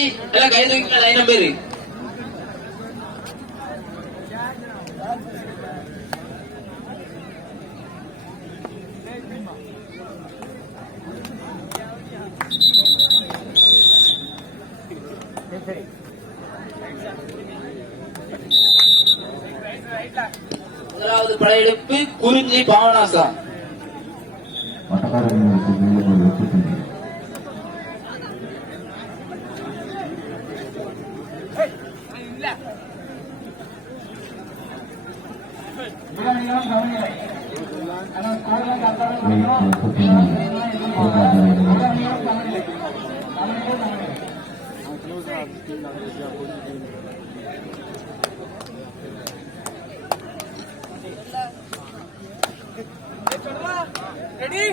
எல்லாம் கை தூக்கி line number முதலாவது படையெடுப்பு குறிஞ்சி பாவனாசா. Ready?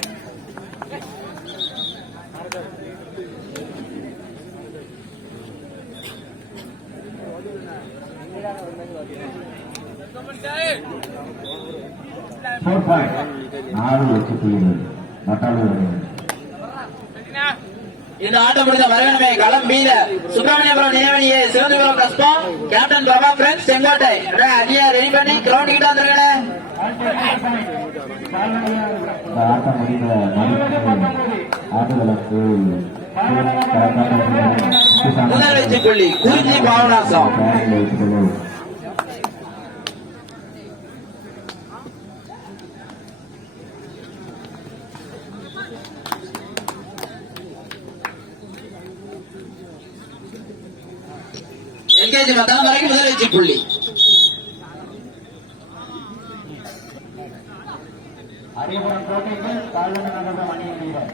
இந்த ஆட்டம் முடிந்த மரகணமே களம் மீத சுப்பிரமணியபுரம் நினைவணியே சிவந்திபுரம் கஸ்பம் கேப்டன் பாபா பிரெண்ட்ஸ் செங்கோட்டை அடியா ரெடி பண்ணி கிரௌண்ட் கிட்ட வந்துருக்கேன். முதல் வெற்றி புள்ளி குறிஞ்சி பாவனாசம். எல்கேஜி மத்தான வரைக்கும் முதல் வெற்றி புள்ளி. அரியபுரம் கோட்டைக்கு தாழ்வான நகரம் அணியின் வீரர்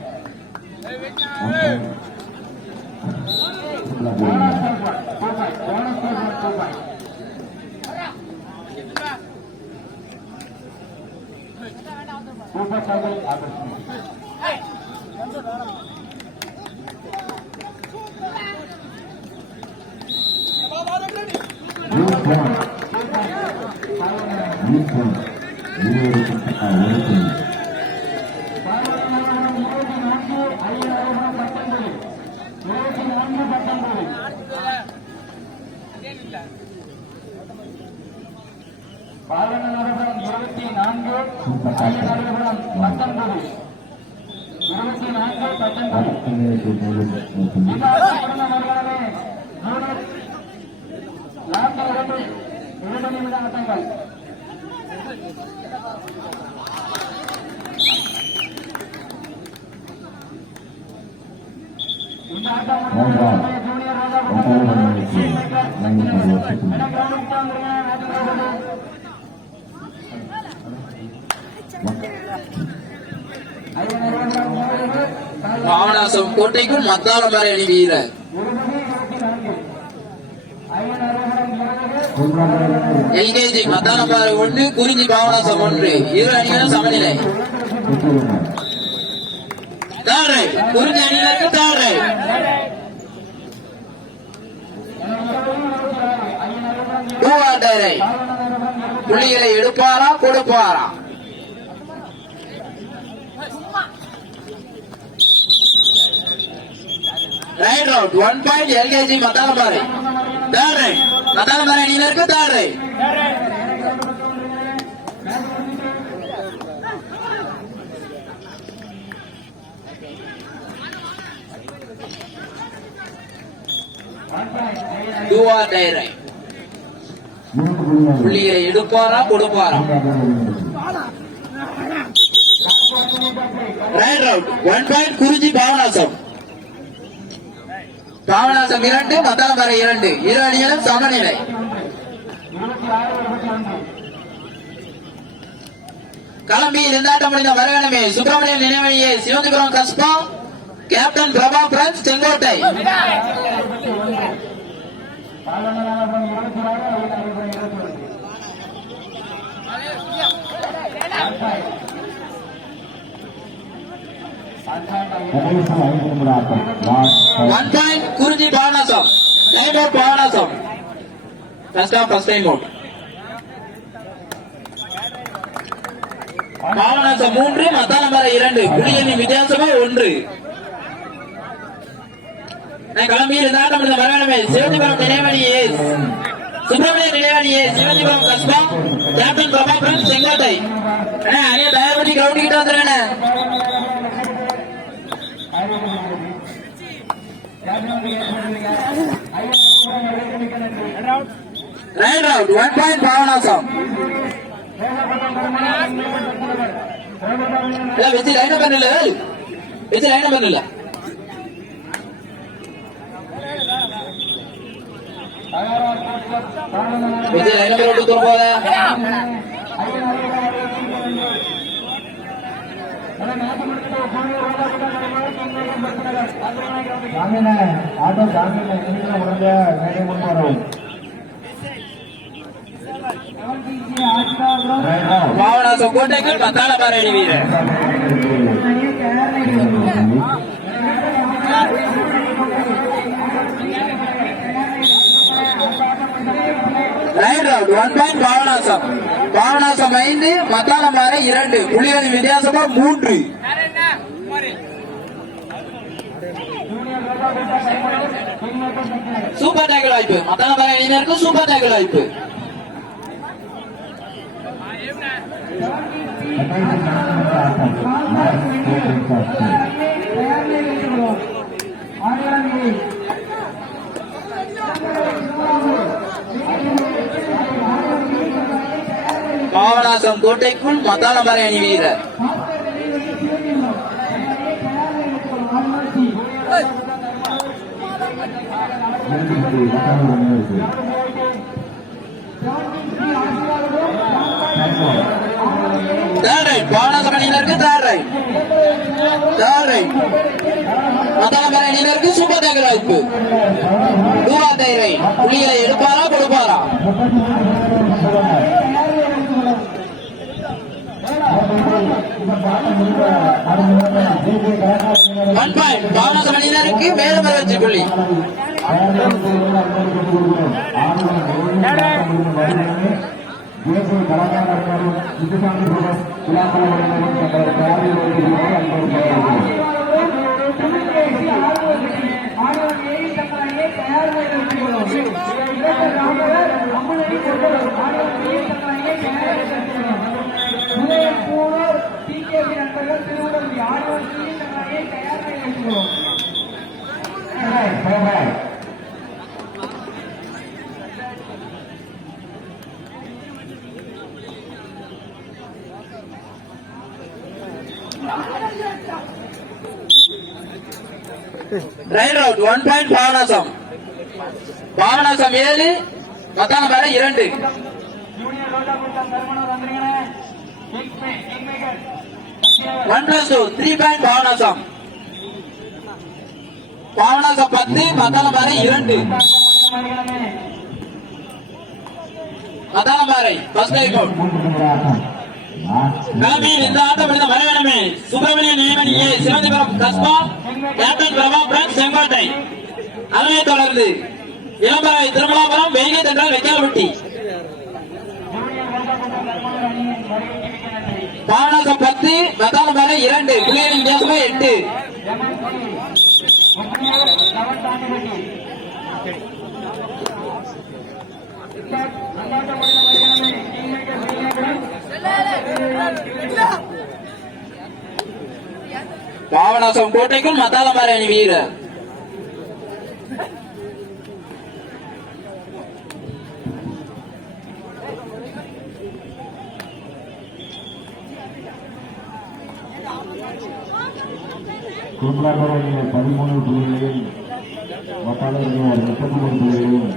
சூப்பர் சைக்கிள் பாலநகரம் 24 ஐயனகரம் 19 2 நிமிட ஆட்டங்கள். இந்த ஆட்டம் ஜூனியர் பாவனாசம் கோட்டைக்கும் மத்தாளம் வரை அணி வீரர் எல்கேஜி மத்தாளம் வரை 1 குறிஞ்சி பாவனாசம் 1 இரு அணிகளும் சமநிலை. குறிஞ்சி அணியினருக்கு தாரை புள்ளிகளை எடுப்பாரா கொடுப்பாரா? Right out 1 point LKG Mathalamparai. Third right Mathalamparai அணியினருக்கு தேர்ட் ரைட். புள்ளிகளை எடுப்பாரா கொடுப்பாரா? Right out 1 point Kurinji Papanasam. Papanasam 2 மத்தாளம்பாறை 2 இரு அணிகளும் சமநிலை. களம்பி இருந்தாட்டம் முடிந்த மரகணமே சுப்பிரமணியன் நினைவணியே Sivanthipuram Kasba captain Prabha friends Sengottai. One point Kurinji Papanasam. Time out Papanasam. First of first time out. Papanasam 3 Mathalamparai 2 புள்ளியின் வித்தியாசமே 1. களம்பியில் இந்த ஆட்டம் முடிந்த வரவேணுமே சிவந்திபுரம் நினைவணி சுப்பிரமணிய நினைவணி சிவந்திபுரம் கஸ்பா கேப்டன் பிரபாகரன் செங்கோட்டை அணியை தயார் பண்ணி கிரவுண்ட் கிட்ட வந்துருங்க. Right out 1 point Papanasam. வெச்சு லைன் நம்பர் இல்ல வெச்சு லைன் நம்பர் இல்ல வெச்சு லைன் நம்பர் விட்டு தூரம் போத ஆட்டோ ஜாமீன் உடனே மேலே கொண்டு வரவும். பாவனாசம் கோட்டைக்கு பத்தாள பாரணி வீரர் right out 1 point Papanasam. Papanasam 5 மத்தாளமாறை 2 புலிகளின் வித்தியாசமா 3. சூப்பர் டேக்கிள் வாய்ப்பு மத்தாளமாறை அணியினருக்கு சூப்பர் டேக்கிள் வாய்ப்பு. பாவனாசம் கோட்டைக்குள் மத்தாளமாறை அணி வீரர் பாவனாசம் அணியினருக்கு தேர்ட் ரைட் மத்தாளமாறை அணியினருக்கு சூப்பர் டேக்கிள் வாய்ப்பு. டூவா தைரை புள்ளிகளை எடுப்பாரா கொடுப்பாரா? ஒன் பாயிண்ட் பாவனாசம் அணியினருக்கு மேலும் வெற்றி புள்ளி. தேசிய கலாச்சாரம் இந்துசாமி right out 1 point Papanasam. Papanasam 7 Mathalamparai 2. One plus 2 3 point Papanasam. Papanasam 10 Mathalamparai 2. Mathalamparai first time out. களமியில் இந்த ஆட்டம் முடிந்த வரவேணுமே சுப்பிரமணிய நியமனி சிவந்திபுரம் கஸ்பா கேப்டன் பிரபாகரன் செங்கோட்டை. அதனைத் தொடர்ந்து இளம்பரை திருமலாபுரம் வெயிகை தென்றல் வெக்காலப்பட்டி. பாவனாசம் 10 மத்தாளமாறை 2 புலிகளின் வித்தியாசமா 8. பாவனாசம் கோட்டைக்குள் மத்தாளமாறை அணி வீரர் கும்பலாபுரம் 13 புள்ளிகளையும் மத்தாளமாறை 33 புள்ளிகளையும்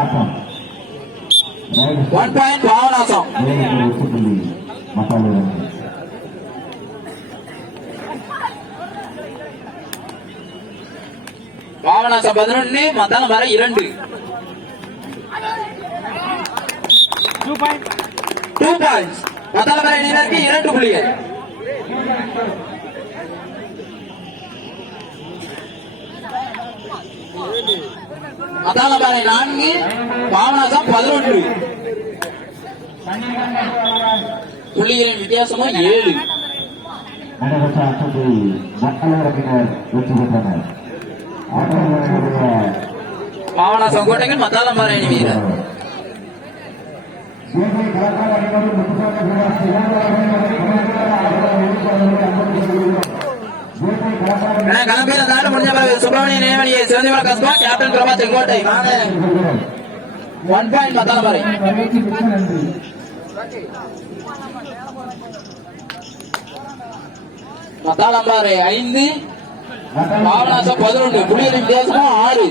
ஆட்டம் 1 பாயிண்ட் பாவனாசம். பாவனாசம் 11 மத்தாளமாறை 2. 2 பாயிண்ட்ஸ் மத்தாளமாறை அணியினருக்கு 2 புள்ளிகள். மத்தாளமாறை 4 பாவனாசம் 11. புள்ளிகளின் வித்தியாசமும் 7. நடைபெற்ற ஆட்டத்தில் மக்களவையினர் வெற்றி பெற்றனர். ஆட்டங்களுடைய பாவனாசம் கோட்டைகள் மத்தாளம்பாறை அணி வீரர் களம்பீர தாண்ட முடிஞ்ச பிறகு சுப்பிரமணிய நேமணியை சிவந்திவர கஸ்பா கேப்டன் பிரபா செங்கோட்டை வாங்க 1 பாயிண்ட் மத்தாளம்பாறை. மத்தாளம்பாறை 5 பாவனாசம் 11 புலிகளின் வித்தியாசமும் 6.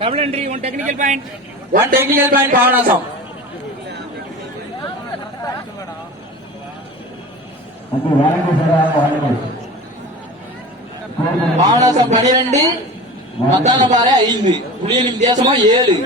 Double entry, one technical point. Papanasam. Papanasam 12 மத்தாளம்பாறை 5 புலிகளின் வித்தியாசமும் 7.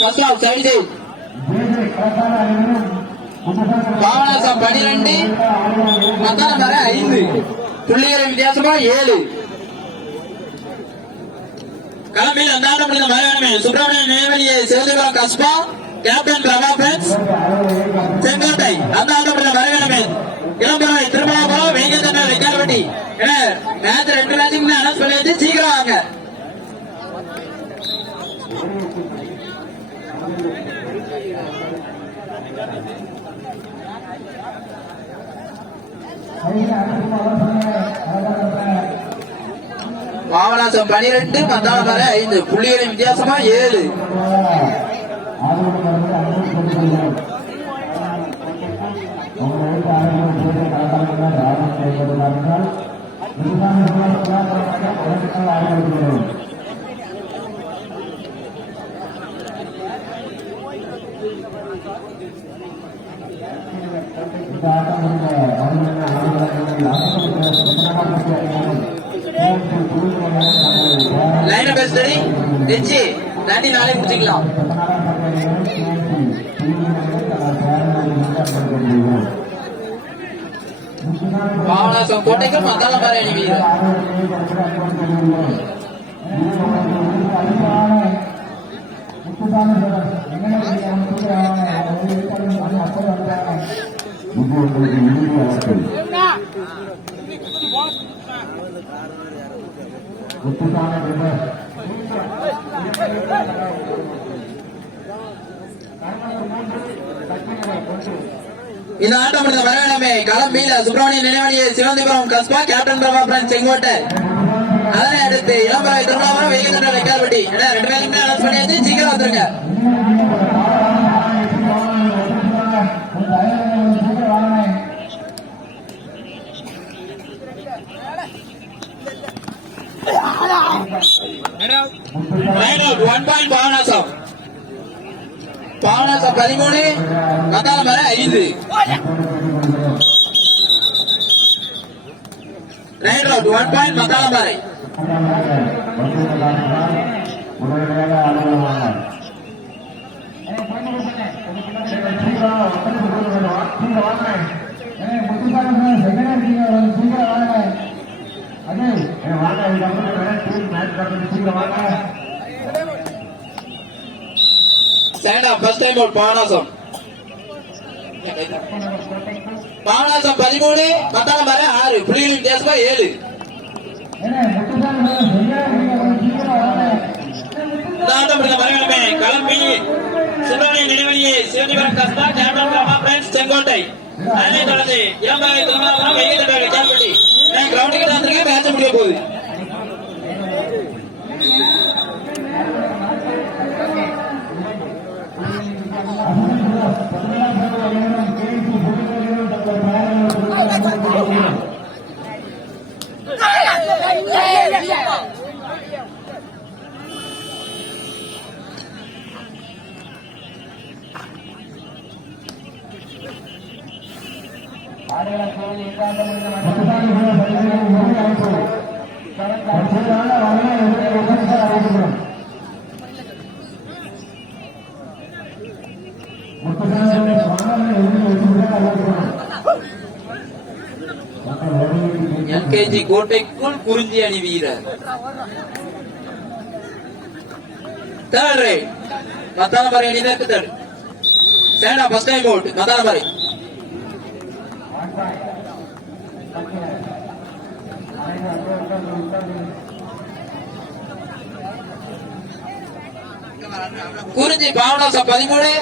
First off, side side. Papanasam 12 மத்தாளம்பாறை 5 புள்ளிகளின் வித்தியாசமா 7. களம்பில் அந்த ஆட்டம் முடிந்த மலையாளமே சுப்பிரமணிய நேவலியை சேதுபுரம் கஸ்பா கேப்டன் பிரபா பிரின்ஸ் செங்கோட்டை. அந்த ஆட்டம் முடிந்த மலையாளமே இளம்பரவை திருமாபுரம் வெங்கடேசன் ரெக்கார்பட்டி. மேட்ச் 2 மேட்சுக்கு அனௌன்ஸ் பண்ணியாச்சு, சீக்கிரம் வாங்க. பாவனாசம் 12 மத்தாளம்பாறை 5 புள்ளிகளின் வித்தியாசமா 7. லைன் பேஸ் ரெடி தெச்சி தாண்டி நாளை முடிச்சுக்கலாம். பாவனாசம் கோட்டைக்கு மத்தாளம்பாறை அணி வீரர் இந்த ஆட்டம் முடிந்த மறுநாமே களம்பீல சுப்பிரமணிய நினைவணியை சிவந்திபுரம் கஸ்பா கேப்டன் பிரபா பிரான்ஸ் செங்கோட்டை. அதனை அடுத்து இளம்பரவை திருமாபுரம் வெங்கடேசன் ரெக்கார்பட்டி. 2 பேருக்குமே அனௌன்ஸ் பண்ணியாச்சு, சீக்கிரம் வந்துருங்க. One point Papanasam 13 Mathalamparai 5. Right out 1 point Mathalamparai. Stand up, first time out Papanasam. Papanasam 13 Mathalamparai 6 புள்ளிகளின் வித்தியாசமா 7. களம்பி சுப்பிரமணிய நினைவணியை சிவந்திபுரம் கஸ்பா கேப்டன் பிரபா பிரான்ஸ் செங்கோட்டை. அதனை தொடர்ந்து இளம்பரவை திருமாபுரம் வெங்கடேசன் ரெக்கார்பட்டி. கிரவுண்டுக்கு வந்திருக்கேன், மேட்ச் முடிய போகுது. எல்கேஜி கோட்டைக்குள் குறிஞ்சி அணி வீரர் தேர்ட் ரைட் மத்தானமரை அணியினருக்கு தேர்ட் சேனா ஃபர்ஸ்ட் டைம் அவுட் மத்தானமரை குறிஞ்சி பாவனாசம் 13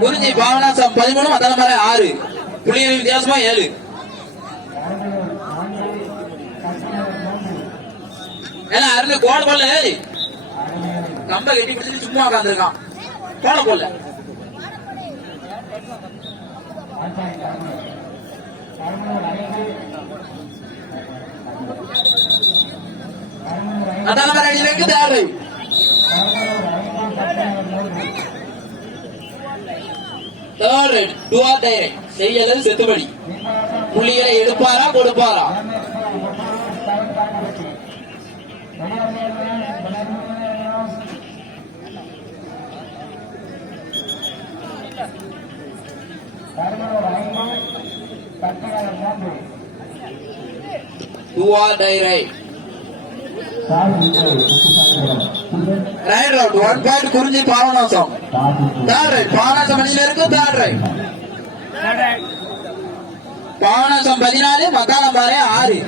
குறிஞ்சி பாவனாசம் 13 மத்தானமரை 6 புள்ளிகளின் வித்தியாசமா 7 ஏன்னா அருள் கோல போல கம்ப கட்டி பிடிச்சிட்டு சும்மா உட்காந்துருக்கான் கோல போல மத்தானமரை அணியினருக்கு third right third right do or direct செய்யலது செத்துபடி புள்ளிகளை எடுப்பாரா கொடுப்பாரா do or direct right out 1 point Kurinji Papanasam third right Papanasam அணியினருக்கு தேர்ட் ரைட் பாவனாசம் 14 மத்தானமரை 6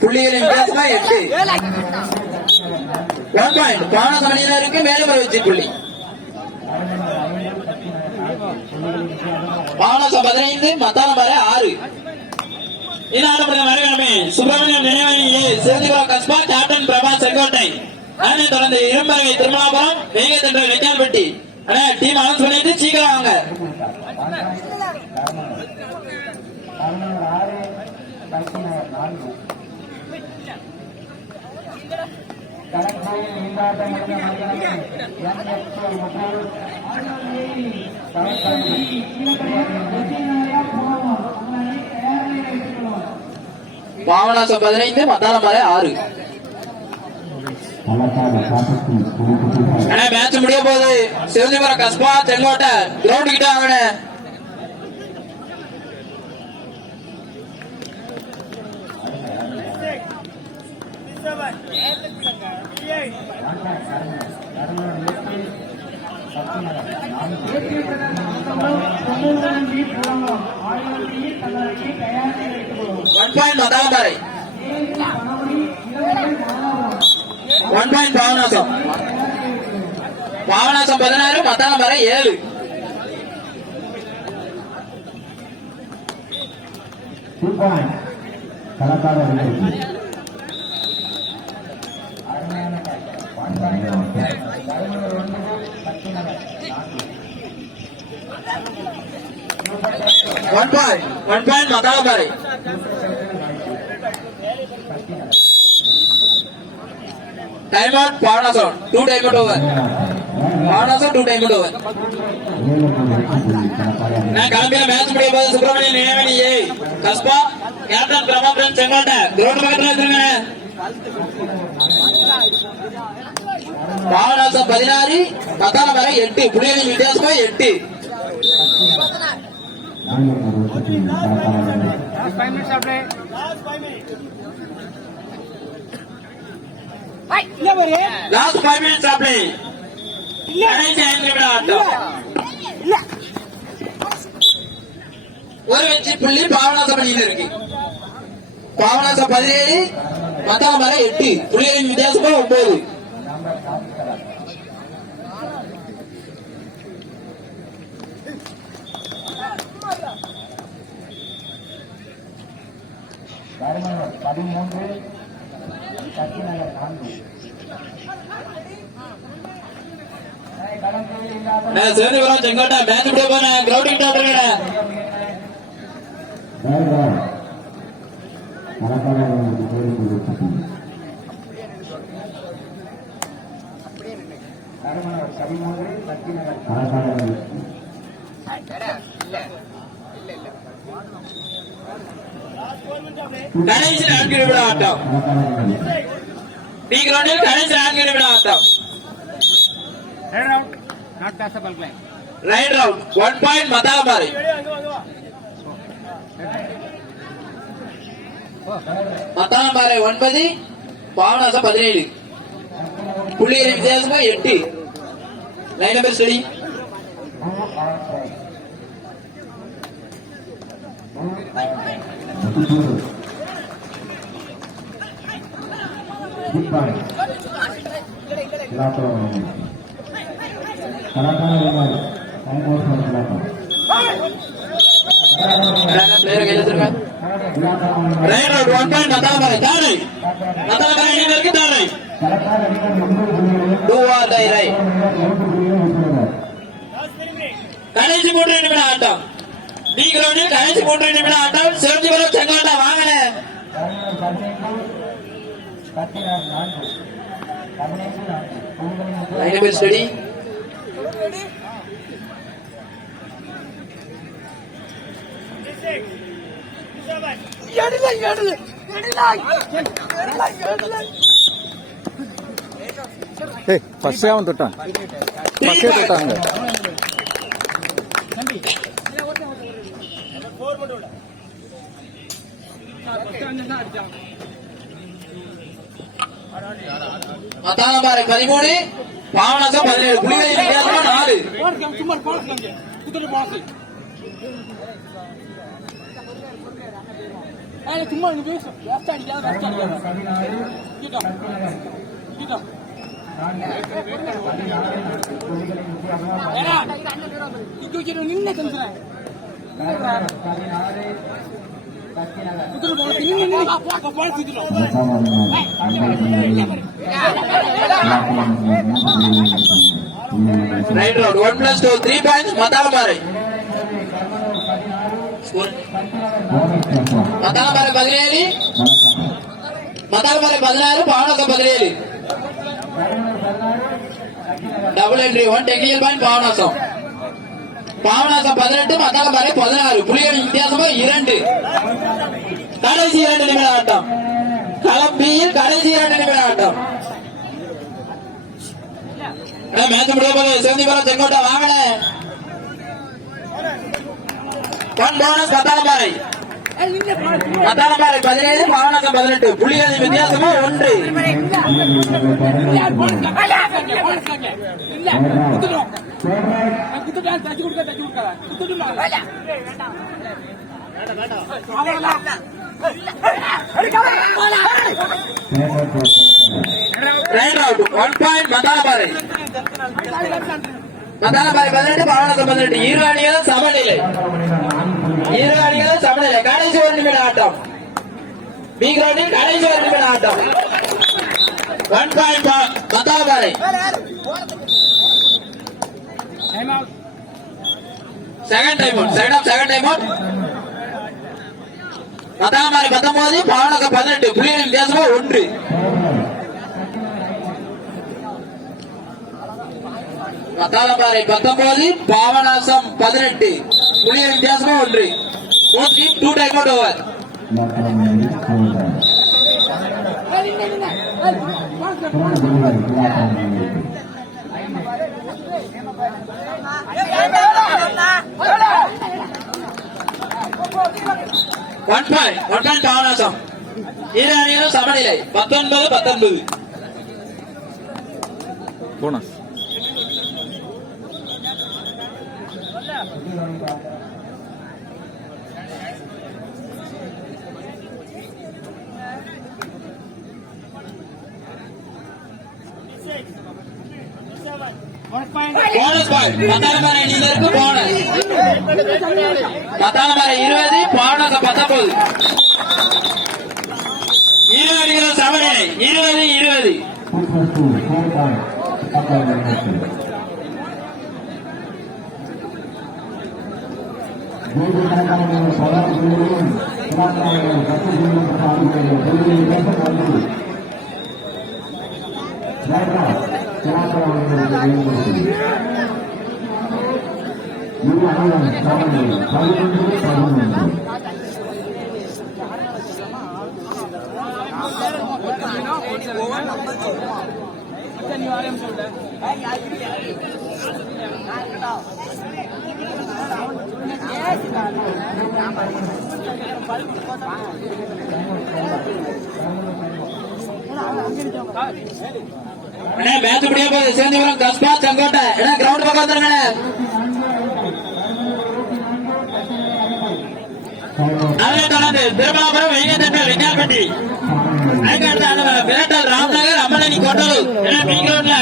புள்ளிகளின் வித்தியாசமா 8 1 பாயிண்ட் பாவனாசம் அணியினருக்கு மேலும் ஒரு வெற்றி புள்ளி பாவனாசம் 15 மத்தானமரை 6 மரகணமே சுப்பிரமணியம் நினைவணியே சிறுதிபுரம் கஸ்பா கேப்டன் பிரபா செங்கோட்டை அதனை தொடர்ந்து இரும்பரகை திருமலாபுரம் வேகத்தென்ற வெக்கால்பட்டி ஆனா டீம் அனௌன்ஸ் பண்ணிட்டு சீக்கிரம் வாங்க பாவனாசம் 15 மத்தானமரை 6 ஆனா மேட்ச் முடிய போகுது சிவந்திபுரம் கஸ்பா செங்கோட்டை கிரவுண்ட் கிட்ட வாங்கண்ணே one point Mathanamarai 1 point Papanasam Papanasam 16 Mathanamarai 7 1 point Mathanamarai time out Papanasam 2 time out over Papanasam 2 time out over நான் கிளம்பிய மேட்ச் முடிய போது சுப்பிரமணியன் நினைவணியே கஸ்பா கேப்டன் பிரபாகரன் செங்கோட்டை கிரவுண்ட் பக்கத்துல வச்சிருங்க பாவனாசம் 16 மத்தானமரை 8 புள்ளிகளின் வித்தியாசமா 8 லாஸ்ட் 5 minutes of play கடைசி 5 நிமிட ஆட்டம் ஒரு வெற்றி புள்ளி பாவனாசம் அணியில் இருக்கு பாவனாசம் 17 மத்தானமரை 8 புள்ளிகளின் வித்தியாசமா 9 சிவந்திபுரம் செங்கோட்டை மேட்ச் முடிய போன கிரவுண்ட் கிட்ட வந்துருங்க நறுமணம் 13 சக்தி நகர் கடைசி 4 நிமிட ஆட்டம். டி கிரவுண்டில் கடைசி 4 நிமிட ஆட்டம். Red out, not pass the ball line. Right round 1 point Mathalamari. Mathalamari 9 Papanasam 17. புள்ளிகளின் வித்தியாசம் 8. Line number study. Right round 1 point Mathalamari. தாரை மத்தாலமாரி அணியினருக்கு தாரை. Do or die right. கடைசி 3 நிமிட ஆட்டம். டி கிரவுண்டில் கடைசி 3 நிமிட ஆட்டம். சிவஞ்சிபுரம் செங்கோட்டை வாங்கல. Line number study. ஃபர்ஸ்ட் அவன் தொட்டான் ஃபர்ஸ்டே தொட்டாங்க மத்தாலமாரி 13 பாவனாசம் 17. புள்ளிகளின் வித்தியாசம் 4. சும்மா வேஸ்ட் அடிக்காத வேஸ்ட் அடிக்காத நின்ன tension right round 1+2 3 points Mathalamari. Mathalamari 17 Papanasam 17. Double entry 1 technical point Papanasam. Papanasam 18 Mathalamari 16. புள்ளிகளின் வித்தியாசம் 2. கடைசி 2 நிமிட ஆட்டம். களம் பியில் கடைசி 2 நிமிட ஆட்டம். மேட்ச் முடிய போது சிவந்திபுரம் செங்கோட்டை வாங்கல. 1 போனஸ் மத்தாலமாரி. மத்தாலமாரி 17 பாவனாசம் 18. புள்ளிகளின் வித்தியாசம் 1. Right out 1 point Mathalamari. Mathalamari 18 Papanasam 18. இரு அணிகளும் சமநிலை. கடைசி 1 நிமிட ஆட்டம். பி கிரவுண்டில் கடைசி 1 நிமிட ஆட்டம். 1 point Mathalamari. Second time out. Mathalamari 19 Papanasam 18. புள்ளிகளின் வித்தியாசம் 1. மத்தாலமாரி 19 பாவனாசம் 18. புள்ளிகளின் வித்தியாசம் 1. 2 time out over. One point Papanasam. இரு அணிகளும் சமநிலை 19-19. போனஸ் போனஸ் பாயிண்ட் மத்தாலமாரி அணியினருக்கு போனஸ். மத்தாலமாரி 20 பாவனாசம் 19. இரு அணிகளும் சமநிலை 20-20. Right now. மேட்ச் முடிய போகுது. சேந்திபுரம் கஸ்பா செங்கோட்டை. கிரவுண்ட் பக்கம் வந்துருங்க. அதை தொடர்ந்து திருமாபுரம் வைகத்தட்டல் வெங்காயப்பட்டி. அதுக்கடுத்து ராம்நகர் அம்மனி கொண்டலூர். பி கிரவுண்ட்ல